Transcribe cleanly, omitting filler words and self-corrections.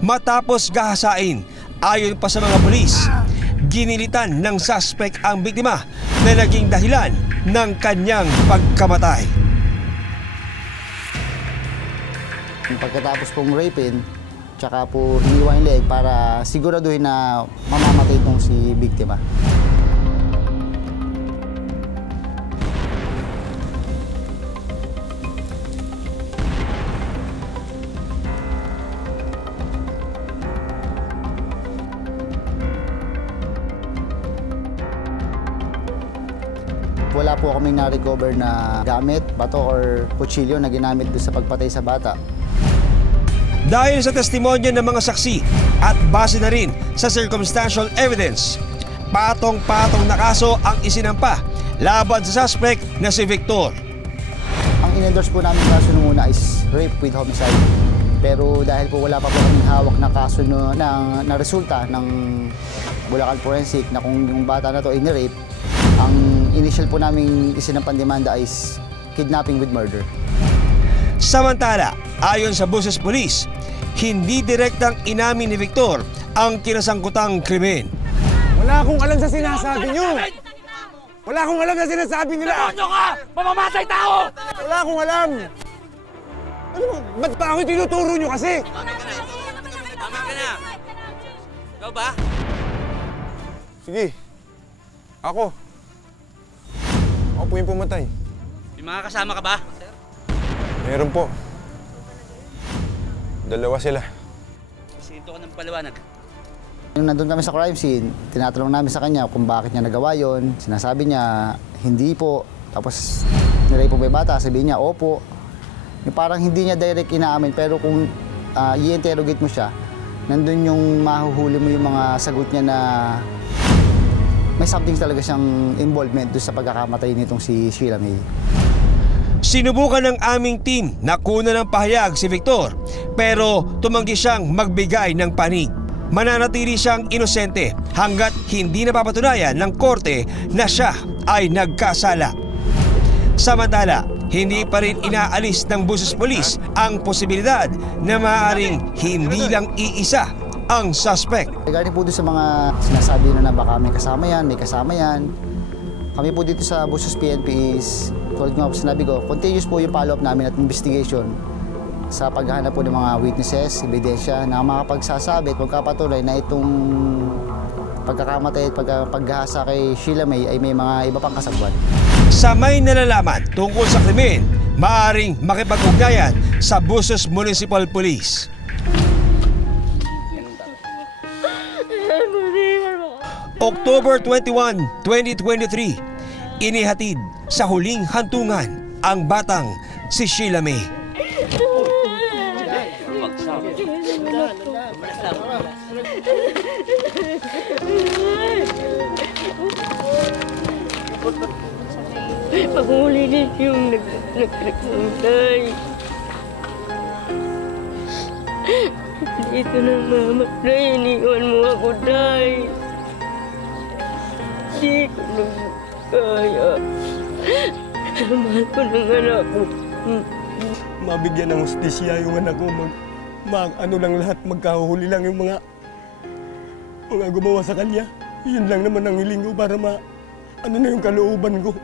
Matapos gahasain, ayon pa sa mga pulis, ginilitan ng suspect ang biktima na naging dahilan ng kanyang pagkamatay. Pagkatapos pong rapin, tsaka po iniwan yung leg para siguraduhin na mamamatay itong si biktima. Wala po kaming na-recover na gamit, bato or kutsilyo na ginamit doon sa pagpatay sa bata. Dahil sa testimonya ng mga saksi at base na rin sa circumstantial evidence, patong-patong na kaso ang isinampa laban sa suspect na si Victor. Ang in-endorse po namin kaso nung una is rape with homicide. Pero dahil po wala pa po kaming hawak na kaso na resulta ng Bulacan Forensic na kung yung bata na to ay ni-rape, ang initial po namin isinampang demanda is kidnapping with murder. Samantala, ayon sa Buses Police, hindi direktang inamin ni Victor ang kinasangkutang krimen. Wala akong alam sa sinasabi niyo! Wala akong alam sa sinasabi nila! Demonyo ka! Mamamatay tao! Wala akong alam! Ano ba? Ba't pa ako tinuturo niyo kasi? Tama ka na! Ikaw ba? Sige. Ako po yung pumatay. May mga kasama ka ba? Meron po. Dalawa sila. Sinto ka ng paliwanag. Nung nandun kami sa crime scene, tinatanong namin sa kanya kung bakit niya nagawa yon. Sinasabi niya, hindi po. Tapos nilay po ba yung bata? Sabihin niya, opo. Yung parang hindi niya direct inaamin, pero kung i-interrogate mo siya, nandun yung mahuhuli mo yung mga sagot niya na may something talaga siyang involvement doon sa pagkakamatay nitong si Sheila May. Sinubukan ng aming team na kunan ng pahayag si Victor, pero tumanggi siyang magbigay ng panig. Mananatili siyang inosente hanggat hindi napapatunayan ng korte na siya ay nagkasala. Samantala, hindi pa rin inaalis ng Buses Police ang posibilidad na maaaring hindi lang iisa ang suspect. Regarding po doon sa mga sinasabi na baka may kasama yan. Kami po dito sa Buses PNP is, tulad nga po sinabi ko, continuous po yung follow-up namin at investigation sa paghahanap po ng mga witnesses, ebidensya na makapagsasabi at magkapatunay na itong pagkakamatay at paghahasa kay Sheila May ay may mga iba pang kasabwat. Sa may nalalaman tungkol sa krimen, maaaring makipag-ugnayan sa Buses Municipal Police. October 21, 2023, inihatid sa huling hantungan ang batang si Sheila May. Pag-uli din yung nagsaktay. Dito na mama, Day, iniwan mo ako, Day. Hindi ko na kaya. Mahal ko ng anak ko. Mabigyan ng hustisya yung anak ko. Ano lang lahat, magkahuhuli lang yung mga gumawa sa kanya. Yun lang naman ang hiling ko para ano na yung kalooban ko.